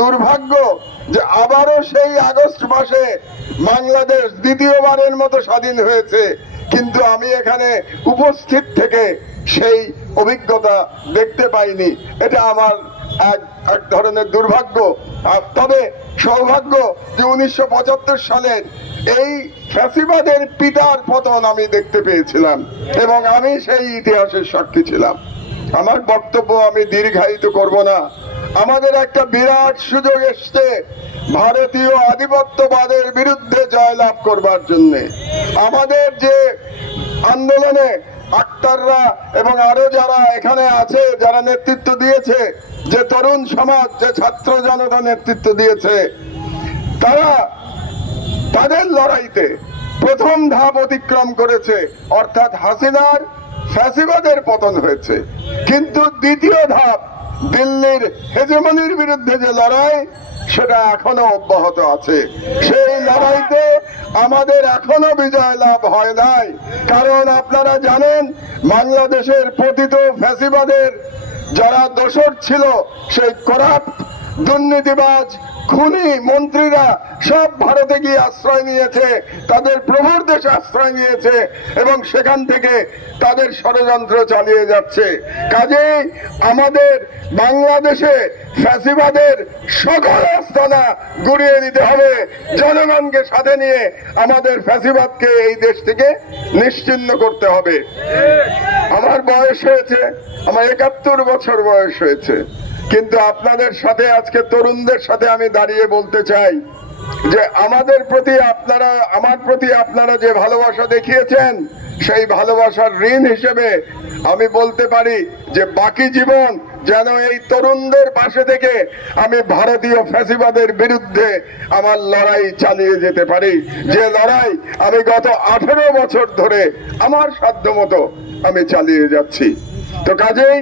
দুর্ভাগ্য যে আবারও সেই আগস্ট মাসে বাংলাদেশ দ্বিতীয়বারের মতো স্বাধীন হয়েছে, কিন্তু আমি এখানে উপস্থিত থেকে সেই অভিজ্ঞতা দেখতে পাইনি। এটা আমার এক ধরনের দুর্ভাগ্য। তবে সৌভাগ্য যে 1975 সালের এই ফ্যাসিবাদের পিতার পতন আমি দেখতে পেয়েছিলাম এবং আমি সেই ইতিহাসের সাক্ষী ছিলাম। আমার বক্তব্য আমি দীর্ঘায়িত করব না। আমাদের একটা বিরাট সুযোগ এসছে ভারতীয় আধিপত্যবাদের বিরুদ্ধে জয়লাভ করবার জন্য। আমাদের যে আন্দোলনে আক্তাররা এবং আরো যারা এখানে আছে, যারা নেতৃত্ব দিয়েছে, যে তরুণ সমাজ, যে ছাত্র জনতা নেতৃত্ব দিয়েছে, তারা তাদের লড়াইতে প্রথম ধাপ অতিক্রম করেছে, অর্থাৎ হাসিনার ফ্যাসিবাদের পতন হয়েছে। কিন্তু দ্বিতীয় ধাপ দিল্লির হেজেমনির বিরুদ্ধে যে লড়াই, সেটা এখনো অব্যাহত আছে। সেই লড়াইতে আমাদের এখনো বিজয় লাভ হয় নাই। কারণ আপনারা জানেন, বাংলাদেশের পতিত ফ্যাসিবাদের যারা দোসর ছিল, সেই করাপ্ট দুর্নীতিবাজ খুনি মন্ত্রীরা সব ভারতে গিয়ে আশ্রয় নিয়েছে, তাদের প্রভুর দেশে আশ্রয় নিয়েছে এবং সেখান থেকে তাদের ষড়যন্ত্র চালিয়ে যাচ্ছে। কাজেই আমাদের বাংলাদেশে ফ্যাসিবাদের সকল আস্তানা গুড়িয়ে দিতে হবে। জনগণকে সাথে নিয়ে আমাদের ফ্যাসিবাদকে এই দেশ থেকে নিশ্চিহ্ন করতে হবে। আমার বয়স হয়েছে, আমার 71 বছর বয়স হয়েছে, কিন্তু আপনাদের সাথে আজকে তরুণদের সাথে আমি দাঁড়িয়ে বলতে চাই যে আমাদের প্রতি আপনারা, আমার প্রতি আপনারা যে ভালোবাসা দেখিয়েছেন, সেই ভালোবাসার ঋণ হিসেবে আমি বলতে পারি যে বাকি জীবন যেন এই তরুণদের পাশে থেকে আমি ভারতীয় ফ্যাসিবাদের বিরুদ্ধে আমার লড়াই চালিয়ে যেতে পারি, যে লড়াই আমি গত 18 বছর ধরে আমার সাধ্যমতো আমি চালিয়ে যাচ্ছি। তো কাজেই